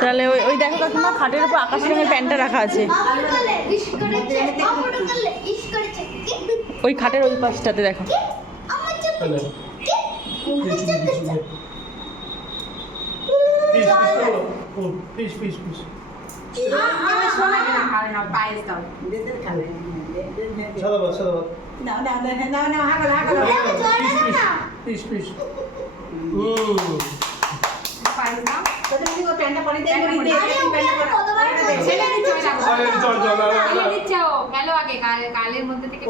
তাহলে ওই দেখো কাকিমা খাটের উপর আকাশি রঙের প্যান্টটা রাখা আছে ওই খাটের ওই পাশটাতে দেখো কালের মধ্যে থেকে